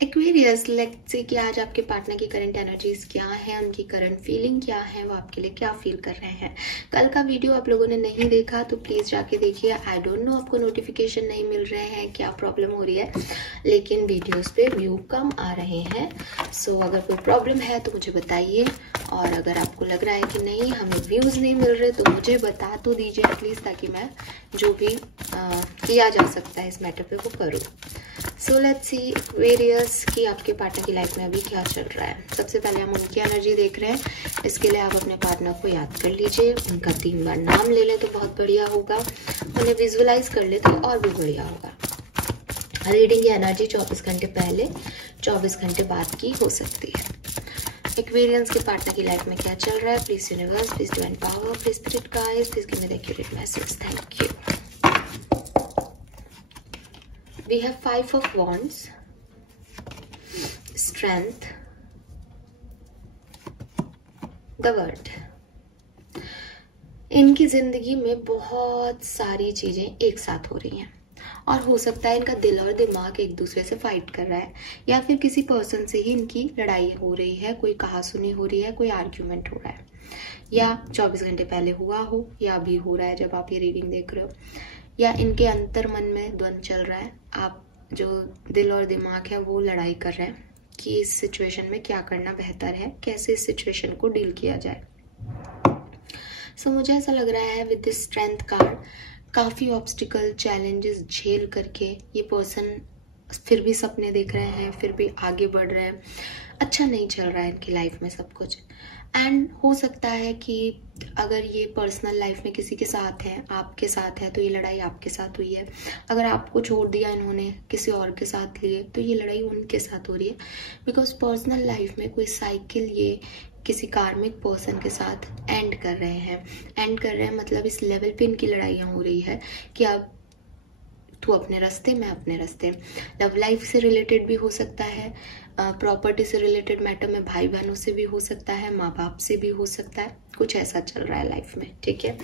Aquarius, let's say कि आज आपके पार्टनर की करंट एनर्जीज क्या है, उनकी करंट फीलिंग क्या है, वो आपके लिए क्या फील कर रहे हैं। कल का वीडियो आप लोगों ने नहीं देखा तो प्लीज जाके देखिए। आई डोंट नो आपको नोटिफिकेशन नहीं मिल रहे हैं, क्या प्रॉब्लम हो रही है, लेकिन वीडियोस पे व्यू कम आ रहे हैं। सो अगर कोई प्रॉब्लम है तो मुझे बताइए, और अगर आपको लग रहा है कि नहीं हमें व्यूज नहीं मिल रहे तो मुझे बता तो दीजिए एटलीस्ट, ताकि मैं जो भी किया जा सकता है इस मैटर पे वो करूँ। सो लेट्स सी एक्वेरियस कि आपके पार्टनर की लाइफ में अभी क्या चल रहा है। सबसे पहले हम उनकी एनर्जी देख रहे हैं। इसके लिए आप अपने पार्टनर को याद कर लीजिए, उनका 3 बार नाम ले लें तो बहुत बढ़िया होगा, उन्हें विजुअलाइज कर ले तो और भी बढ़िया होगा। रीडिंग की एनर्जी 24 घंटे पहले 24 घंटे बाद की हो सकती है। एक्वेरियंस के पार्टनर की लाइफ में क्या चल रहा है, please universe, please divine power, please spirit guides, please give me the accurate message. Thank you. We have 5 of Wands, Strength, the World। इनकी जिंदगी में बहुत सारी चीजें एक साथ हो रही हैं, और हो सकता है इनका दिल और दिमाग एक दूसरे से फाइट कर रहा है, या फिर किसी पर्सन से ही इनकी लड़ाई हो रही है, कोई कहासुनी हो रही है, कोई आर्ग्यूमेंट हो रहा है, या 24 घंटे पहले हुआ हो, या अभी हो रहा है जब आप ये रीडिंग देख रहे हो, या इनके अंतर मन में द्वंद चल रहा है। आप जो दिल और दिमाग है वो लड़ाई कर रहे हैं कि इस सिचुएशन में क्या करना बेहतर है, कैसे इस सिचुएशन को डील किया जाए। सो मुझे ऐसा लग रहा है विद दिस स्ट्रेंथ कार्ड, काफी ऑब्स्टिकल चैलेंजेस झेल करके ये पर्सन फिर भी सपने देख रहे हैं, फिर भी आगे बढ़ रहे हैं। अच्छा नहीं चल रहा है इनकी लाइफ में सब कुछ, एंड हो सकता है कि अगर ये पर्सनल लाइफ में किसी के साथ है, आपके साथ है, तो ये लड़ाई आपके साथ हुई है। अगर आपको छोड़ दिया इन्होंने, किसी और के साथ लिए, तो ये लड़ाई उनके साथ हो रही है। बिकॉज पर्सनल लाइफ में कोई साइकिल ये किसी कार्मिक पर्सन के साथ एंड कर रहे हैं मतलब इस लेवल पे इनकी लड़ाइयाँ हो रही है कि आप तू अपने रास्ते, मैं अपने रास्ते। लव लाइफ से रिलेटेड भी हो सकता है, प्रॉपर्टी से रिलेटेड मैटर में भाई बहनों से भी हो सकता है, माँ बाप से भी हो सकता है, कुछ ऐसा चल रहा है लाइफ में, ठीक है।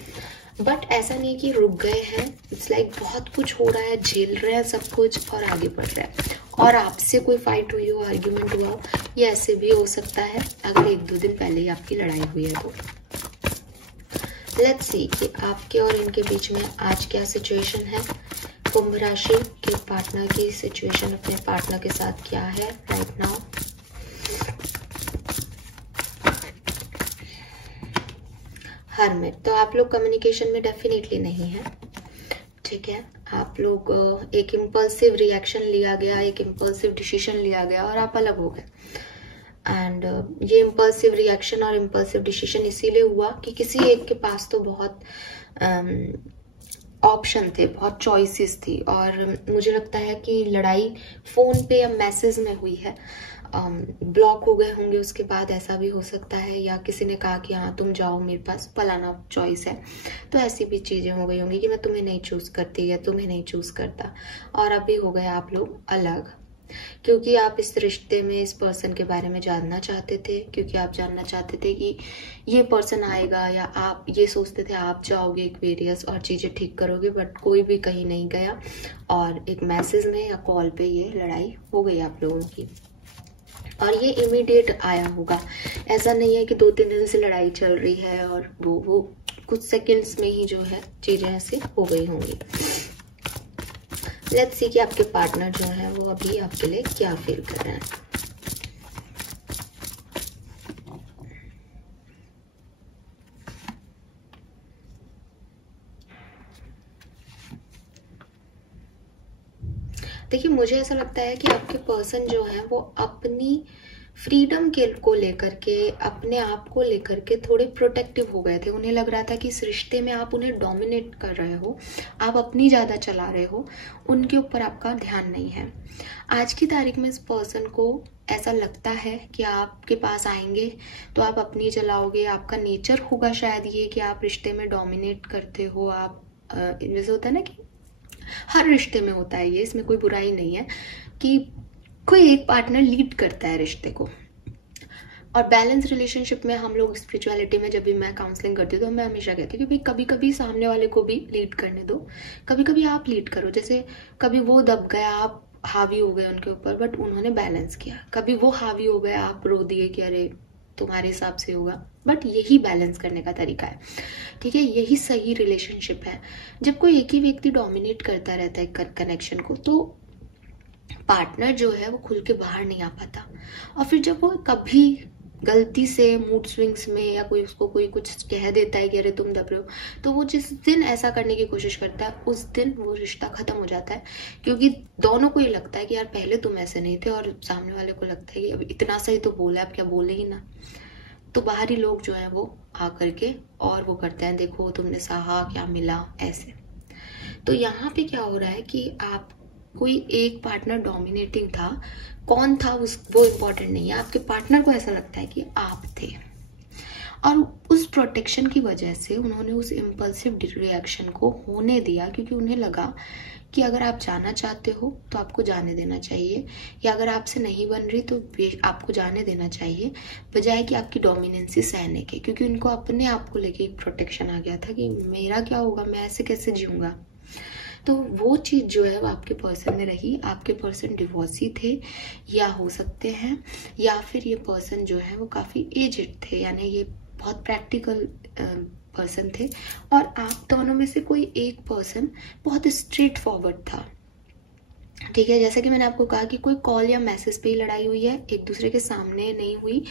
बट ऐसा नहीं कि रुक गए हैं, इट्स लाइक बहुत कुछ हो रहा है, झेल रहे हैं सब कुछ और आगे बढ़ रहे हैं। और आपसे कोई फाइट हुई हो, आर्ग्यूमेंट हुआ हो, ये ऐसे भी हो सकता है अगर 1-2 दिन पहले ही आपकी लड़ाई हुई है तो। लेट्स सी कि आपके और इनके बीच में आज क्या सिचुएशन है। कुंभ राशि के पार्टनर की सिचुएशन अपने पार्टनर के साथ क्या है राइट नाउ। हर्मिट, तो आप लोग कम्युनिकेशन में डेफिनेटली नहीं है, ठीक है। आप लोग एक इम्पल्सिव रिएक्शन लिया गया, एक इम्पल्सिव डिसीजन लिया गया और आप अलग हो गए। एंड ये इम्पल्सिव रिएक्शन और इम्पल्सिव डिसीजन इसीलिए हुआ कि किसी एक के पास तो बहुत ऑप्शन थे, बहुत चॉइसेस थी, और मुझे लगता है कि लड़ाई फोन पे या मैसेज में हुई है। ब्लॉक हो गए होंगे उसके बाद, ऐसा भी हो सकता है, या किसी ने कहा कि हाँ तुम जाओ, मेरे पास फलाना चॉइस है, तो ऐसी भी चीजें हो गई होंगी कि मैं तुम्हें नहीं चूज करती या तुम्हें नहीं चूज करता, और अभी हो गए आप लोग अलग, क्योंकि आप इस रिश्ते में इस पर्सन के बारे में जानना चाहते थे, क्योंकि आप जानना चाहते थे कि ये पर्सन आएगा, या आप ये सोचते थे आप जाओगे एक्वेरियस और चीजें ठीक करोगे, बट कोई भी कहीं नहीं गया, और एक मैसेज में या कॉल पे ये लड़ाई हो गई आप लोगों की। और ये इमीडिएट आया होगा, ऐसा नहीं है कि 2-3 दिन से लड़ाई चल रही है और वो कुछ सेकंड्स में ही जो है चीजें ऐसे हो गई होंगी। लेट्स सी कि आपके पार्टनर जो है वो अभी आपके लिए क्या फील कर रहे हैं। देखिए मुझे ऐसा लगता है कि आपके पर्सन जो है वो अपनी फ्रीडम के को लेकर के, अपने आप को लेकर के थोड़े प्रोटेक्टिव हो गए थे। उन्हें लग रहा था कि इस रिश्ते में आप उन्हें डोमिनेट कर रहे हो, आप अपनी ज्यादा चला रहे हो, उनके ऊपर आपका ध्यान नहीं है। आज की तारीख में इस पर्सन को ऐसा लगता है कि आपके पास आएंगे तो आप अपनी चलाओगे, आपका नेचर होगा शायद ये कि आप रिश्ते में डोमिनेट करते हो। आप जैसे होता है ना कि हर रिश्ते में होता है ये, इसमें कोई बुराई नहीं है कि कोई एक पार्टनर लीड करता है रिश्ते को। और बैलेंस रिलेशनशिप में हम लोग स्पिरिचुअलिटी में जब भी मैं काउंसलिंग करती हूँ तो मैं हमेशा कहती हूँ कि कभी कभी सामने वाले को भी लीड करने दो, कभी कभी आप लीड करो। जैसे कभी वो दब गया, हावी हो गए उनके ऊपर, बट उन्होंने बैलेंस किया। कभी वो हावी हो गए, आप रो दिए कि अरे तुम्हारे हिसाब से होगा, बट यही बैलेंस करने का तरीका है, ठीक है। यही सही रिलेशनशिप है। जब कोई एक ही व्यक्ति डोमिनेट करता रहता है कनेक्शन को, तो पार्टनर जो है वो खुल के बाहर नहीं आ पाता। और फिर जब वो कभी गलती से मूड स्विंग्स में या कोई उसको कोई कुछ कह देता है कि अरे तुम दब रहे हो, तो वो जिस दिन ऐसा करने की कोशिश करता है उस दिन वो रिश्ता खत्म हो जाता है। क्योंकि दोनों को ये लगता है कि यार पहले तुम ऐसे नहीं थे, और सामने वाले को लगता है कि अब इतना सही तो बोला, अब क्या बोले ही ना। तो बाहरी लोग जो है वो आकर के और वो करते हैं, देखो तुमने सहा क्या मिला, ऐसे। तो यहाँ पे क्या हो रहा है कि आप कोई एक पार्टनर डोमिनेटिंग था, कौन था वो इम्पोर्टेंट नहीं है। आपके पार्टनर को ऐसा लगता है कि आप थे, और उस प्रोटेक्शन की वजह से उन्होंने उस इम्पल्सिव रिएक्शन को होने दिया, क्योंकि उन्हें लगा कि अगर आप जाना चाहते हो तो आपको जाने देना चाहिए, या अगर आपसे नहीं बन रही तो आपको जाने देना चाहिए, बजाय कि आपकी डोमिनेंसी सहने के। क्योंकि उनको अपने आप को लेके एक प्रोटेक्शन आ गया था कि मेरा क्या होगा, मैं ऐसे कैसे जीऊंगा। तो वो चीज़ जो है वो आपके पर्सन में रही। आपके पर्सन डिवोर्सी थे, या हो सकते हैं, या फिर ये पर्सन जो है वो काफ़ी एजेड थे, यानी ये बहुत प्रैक्टिकल पर्सन थे। और आप दोनों में से कोई एक पर्सन बहुत स्ट्रेट फॉरवर्ड था, ठीक है। जैसे कि मैंने आपको कहा कि कोई कॉल या मैसेज पे ही लड़ाई हुई है, एक दूसरे के सामने नहीं हुई।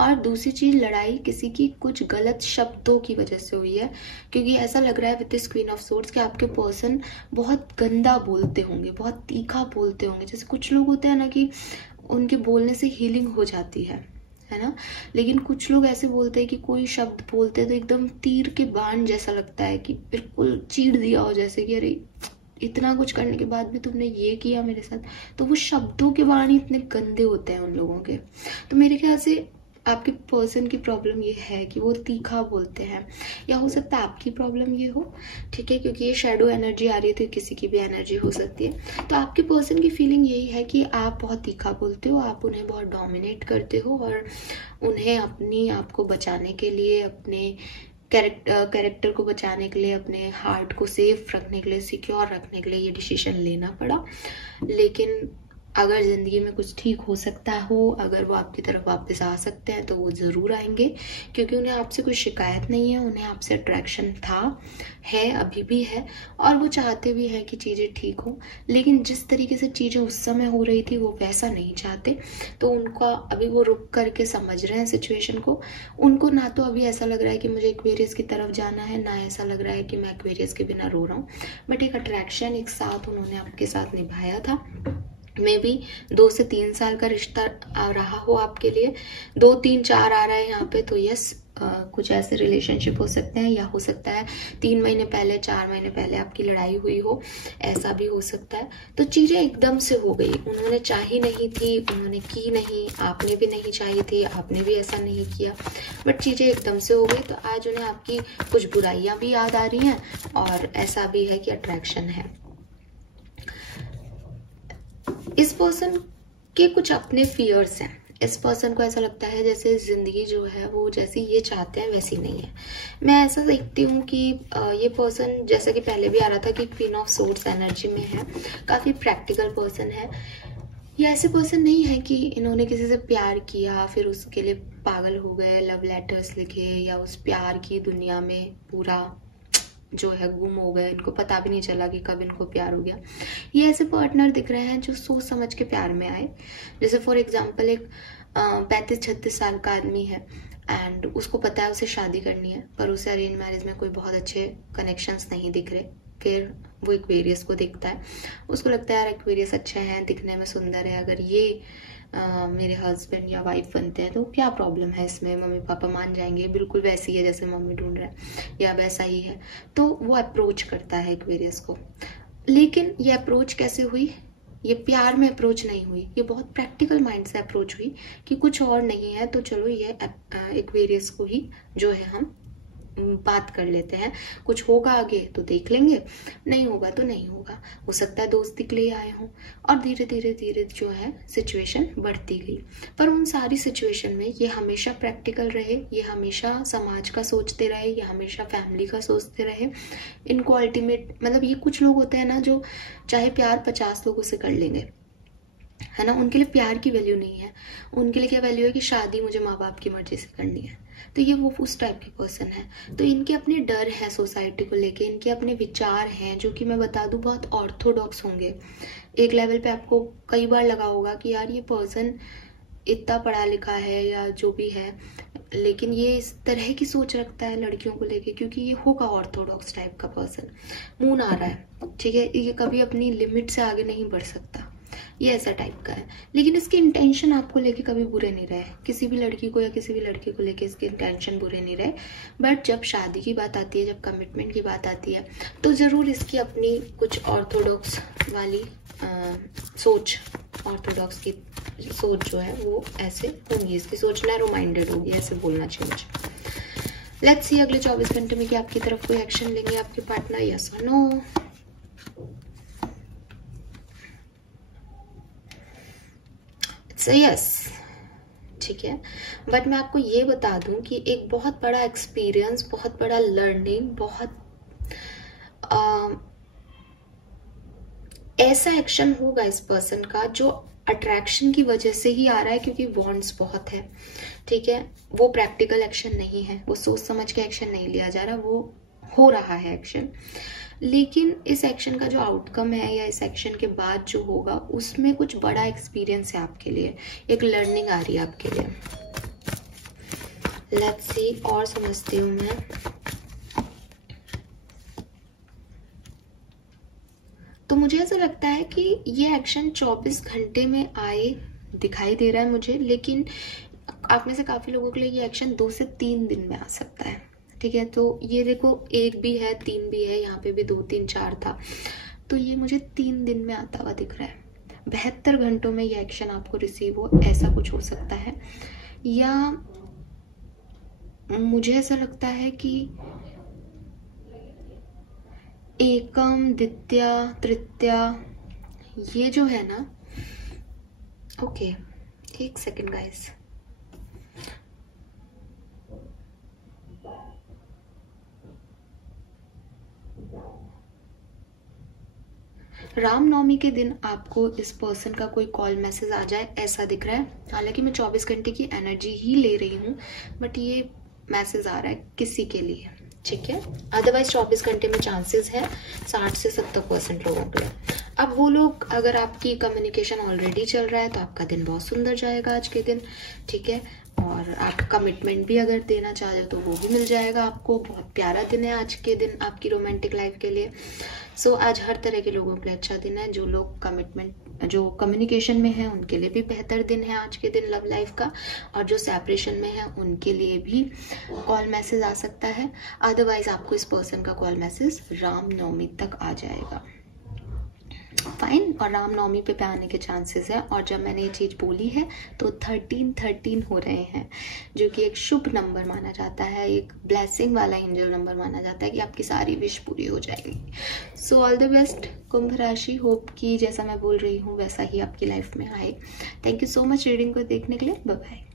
और दूसरी चीज, लड़ाई किसी की कुछ गलत शब्दों की वजह से हुई है, क्योंकि ऐसा लग रहा है with this queen of swords कि आपके पर्सन बहुत गंदा बोलते होंगे, बहुत तीखा बोलते होंगे। जैसे कुछ लोग होते हैं ना कि उनके बोलने से हीलिंग हो जाती है ना, लेकिन कुछ लोग ऐसे बोलते हैं कि कोई शब्द बोलते हैं तो एकदम तीर के बाण जैसा लगता है, कि बिल्कुल चीर दिया हो, जैसे कि अरे इतना कुछ करने के बाद भी तुमने ये किया मेरे साथ। तो वो शब्दों के बाण इतने गंदे होते हैं उन लोगों के। तो मेरे ख्याल से आपके पर्सन की प्रॉब्लम ये है कि वो तीखा बोलते हैं, या हो सकता है आपकी प्रॉब्लम ये हो, ठीक है, क्योंकि ये शैडो एनर्जी आ रही थी, किसी की भी एनर्जी हो सकती है। तो आपके पर्सन की फीलिंग यही है कि आप बहुत तीखा बोलते हो, आप उन्हें बहुत डोमिनेट करते हो, और उन्हें अपनी आप को बचाने के लिए, अपने कैरेक्टर को बचाने के लिए, अपने हार्ट को सेफ रखने के लिए, सिक्योर रखने के लिए ये डिसीजन लेना पड़ा। लेकिन अगर ज़िंदगी में कुछ ठीक हो सकता हो, अगर वो आपकी तरफ वापस आ सकते हैं तो वो ज़रूर आएंगे, क्योंकि उन्हें आपसे कोई शिकायत नहीं है, उन्हें आपसे अट्रैक्शन था, है, अभी भी है, और वो चाहते भी हैं कि चीज़ें ठीक हो। लेकिन जिस तरीके से चीज़ें उस समय हो रही थी वो वैसा नहीं चाहते। तो उनका अभी वो रुक करके समझ रहे हैं सिचुएशन को। उनको ना तो अभी ऐसा लग रहा है कि मुझे एक्वेरियस की तरफ जाना है, ना ऐसा लग रहा है कि मैं एक्वेरियस के बिना रो रहा हूँ, बट एक अट्रैक्शन एक साथ उन्होंने आपके साथ निभाया था। मे बी 2 से 3 साल का रिश्ता रहा हो आपके लिए, 2, 3, 4 आ रहा है यहाँ पे, तो यस कुछ ऐसे रिलेशनशिप हो सकते हैं, या हो सकता है 3 महीने पहले, 4 महीने पहले आपकी लड़ाई हुई हो, ऐसा भी हो सकता है। तो चीजें एकदम से हो गई, उन्होंने चाही नहीं थी, उन्होंने की नहीं, आपने भी नहीं चाही थी, आपने भी ऐसा नहीं किया, बट चीजें एकदम से हो गई। तो आज उन्हें आपकी कुछ बुराइयां भी याद आ रही हैं, और ऐसा भी है कि अट्रैक्शन है। इस पर्सन के कुछ अपने फियर्स हैं। इस पर्सन को ऐसा लगता है जैसे जिंदगी जो है वो जैसी ये चाहते हैं वैसी नहीं है। मैं ऐसा देखती हूँ कि ये पर्सन, जैसा कि पहले भी आ रहा था कि क्वीन ऑफ सोर्ड्स एनर्जी में है, काफी प्रैक्टिकल पर्सन है। ये ऐसे पर्सन नहीं है कि इन्होंने किसी से प्यार किया फिर उसके लिए पागल हो गए, लव लेटर्स लिखे, या उस प्यार की दुनिया में पूरा जो है गुम हो गए, इनको पता भी नहीं चला कि कब इनको प्यार हो गया। ये ऐसे पार्टनर दिख रहे हैं जो सोच समझ के प्यार में आए। जैसे फॉर एग्जांपल एक 35-36 साल का आदमी है, एंड उसको पता है उसे शादी करनी है, पर उसे अरेंज मैरिज में कोई बहुत अच्छे कनेक्शंस नहीं दिख रहे। फिर वो एक्वेरियस को देखता है, उसको लगता है यार एक्वेरियस अच्छे हैं, दिखने में सुंदर है, अगर ये मेरे हस्बैंड या वाइफ बनते हैं तो क्या प्रॉब्लम है इसमें, मम्मी पापा मान जाएंगे, बिल्कुल वैसी है जैसे मम्मी ढूंढ रहे हैं, या वैसा ही है। तो वो अप्रोच करता है एक्वेरियस को। लेकिन ये अप्रोच कैसे हुई? ये प्यार में अप्रोच नहीं हुई, ये बहुत प्रैक्टिकल माइंड से अप्रोच हुई कि कुछ और नहीं है तो चलो ये एक्वेरियस को ही जो है हम बात कर लेते हैं, कुछ होगा आगे तो देख लेंगे, नहीं होगा तो नहीं होगा, हो सकता है दोस्ती के लिए आए हों। और धीरे धीरे धीरे जो है सिचुएशन बढ़ती गई। पर उन सारी सिचुएशन में ये हमेशा प्रैक्टिकल रहे, ये हमेशा समाज का सोचते रहे, ये हमेशा फैमिली का सोचते रहे। इनको अल्टीमेट मतलब ये कुछ लोग होते हैं ना जो चाहे प्यार 50 लोगों से कर लेंगे, है ना। उनके लिए प्यार की वैल्यू नहीं है, उनके लिए क्या वैल्यू है कि शादी मुझे माँ बाप की मर्जी से करनी है। तो ये वो उस टाइप के पर्सन है। तो इनके अपने डर है सोसाइटी को लेके, इनके अपने विचार हैं जो कि मैं बता दूं बहुत ऑर्थोडॉक्स होंगे। एक लेवल पे आपको कई बार लगा होगा कि यार ये पर्सन इतना पढ़ा लिखा है या जो भी है, लेकिन ये इस तरह की सोच रखता है लड़कियों को लेके, क्योंकि ये होगा ऑर्थोडॉक्स टाइप का पर्सन। मून आ रहा है, ठीक है, ये कभी अपनी लिमिट से आगे नहीं बढ़ सकता, ये ऐसा टाइप का है। लेकिन इसके इंटेंशन आपको लेके कभी बुरे नहीं रहे, किसी भी लड़की को या किसी भी लड़के को लेके इसके इंटेंशन बुरे नहीं रहे। बट जब शादी की बात आती है, जब कमिटमेंट की बात आती है, तो ज़रूर इसकी अपनी कुछ ऑर्थोडॉक्स वाली सोच, ऑर्थोडॉक्स की सोच जो है वो ऐसे होंगी, इसकी सोच नैरो माइंडेड होगी, ऐसे बोलना चाहिए मुझे। लेट्स सी अगले 24 घंटे में कि आपकी तरफ कोई एक्शन लेंगे आपके पार्टनर, यस और नो। यस, ठीक है। बट मैं आपको ये बता दूं कि एक बहुत बड़ा एक्सपीरियंस, बहुत बड़ा लर्निंग, बहुत ऐसा एक्शन होगा इस पर्सन का जो अट्रैक्शन की वजह से ही आ रहा है, क्योंकि वॉन्ट्स बहुत है, ठीक है। वो प्रैक्टिकल एक्शन नहीं है, वो सोच समझ के एक्शन नहीं लिया जा रहा, वो हो रहा है एक्शन। लेकिन इस एक्शन का जो आउटकम है या इस एक्शन के बाद जो होगा उसमें कुछ बड़ा एक्सपीरियंस है आपके लिए, एक लर्निंग आ रही है आपके लिए। लेट्स सी और समझती हूँ मैं। तो मुझे ऐसा लगता है कि ये एक्शन 24 घंटे में आए दिखाई दे रहा है मुझे, लेकिन आप में से काफी लोगों के लिए ये एक्शन 2 से 3 दिन में आ सकता है, ठीक है। तो ये देखो 1 भी है, 3 भी है, यहाँ पे भी 2 3 4 था, तो ये मुझे 3 दिन में आता हुआ दिख रहा है। 72 घंटों में ये एक्शन आपको रिसीव हो, ऐसा कुछ हो सकता है। या मुझे ऐसा लगता है कि एकम, द्वितीया, तृतीया, ये जो है ना, ओके एक सेकेंड गाइस, रामनवमी के दिन आपको इस पर्सन का कोई कॉल मैसेज आ जाए ऐसा दिख रहा है। हालांकि मैं 24 घंटे की एनर्जी ही ले रही हूँ, बट ये मैसेज आ रहा है किसी के लिए, ठीक है। अदरवाइज 24 घंटे में चांसेस है 60 से 70% लोगों के लिए। अब वो लोग, अगर आपकी कम्युनिकेशन ऑलरेडी चल रहा है तो आपका दिन बहुत सुंदर जाएगा आज के दिन, ठीक है। और आप कमिटमेंट भी अगर देना चाहते हो तो वो भी मिल जाएगा आपको, बहुत प्यारा दिन है आज के दिन आपकी रोमांटिक लाइफ के लिए। सो आज हर तरह के लोगों के लिए अच्छा दिन है। जो लोग कमिटमेंट, जो कम्युनिकेशन में है उनके लिए भी बेहतर दिन है आज के दिन लव लाइफ का, और जो सेपरेशन में है उनके लिए भी कॉल मैसेज आ सकता है। अदरवाइज आपको इस पर्सन का कॉल मैसेज रामनवमी तक आ जाएगा, फाइन। और रामनवमी पे आने के चांसेस है। और जब मैंने ये चीज बोली है तो 13 हो रहे हैं, जो कि एक शुभ नंबर माना जाता है, एक ब्लेसिंग वाला एंजल नंबर माना जाता है कि आपकी सारी विश पूरी हो जाएगी। सो ऑल द बेस्ट कुंभ राशि, होप कि जैसा मैं बोल रही हूँ वैसा ही आपकी लाइफ में आए। Thank you so much reading को देखने के लिए, बाय बाय।